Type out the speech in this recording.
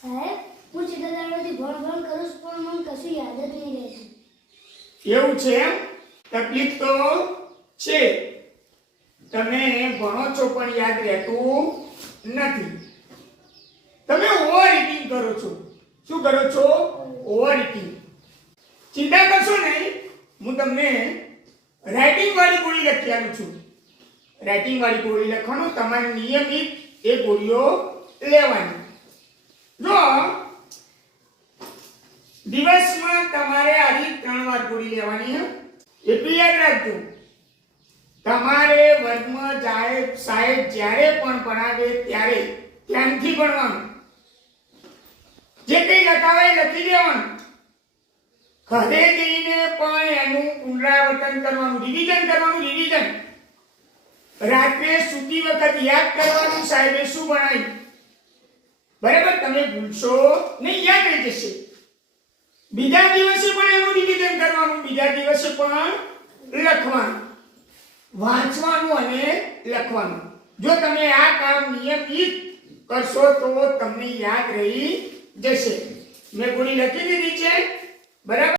સાહેબ, હું ચિત્રદારોથી ભણ કરું છું પણ મને કશું યાદ જ નહીં રહેતું. એવું છે એમ? તકલીફ તો છે. તમે ભણો છો પણ યાદ રહેતું નથી. તમે ઓવર ઇટિંગ કરો છો. શું કરો છો? Over eating. ચિંતા કરશો નહીં. હું તમને રાઇટિંગ વાળી ગોળી લખી આપું છું. રાઇટિંગ વાળી ગોળી લખવાનું, તમારે નિયમિત એ ગોળીઓ લેવાની. જો દિવસમાં તમારે આવી 3 વાર ગોળી લેવાની છે. એટલું યાદ રાખજો. તમારે વર્ગમાં સાહેબ જ્યારે પણ ભણાવે ત્યારે ધ્યાનથી ભણવાનું. જે કંઈ લખાવે લખી દેવાનું. ઘરે જઈને પણ એનું પુનરાવર્તન કરવાનું, રિવિઝન કરવાનું. રાત્રે સૂતી વખત યાદ કરવાનું સાહેબે શું ભણાવ્યું. બરાબર? તમે ભૂલશો નહીં, યાદ રહી જશે. બીજા દિવસે પણ એનું રિવિઝન કરવાનું, બીજા દિવસે પણ લખવાનું, વાંચવાનું અને લખવાનું. જો તમે આ કામ નિયમિત કરશો તો તમને યાદ રહી જશે. મેં ગોળી લખી દીધી છે, બરાબર?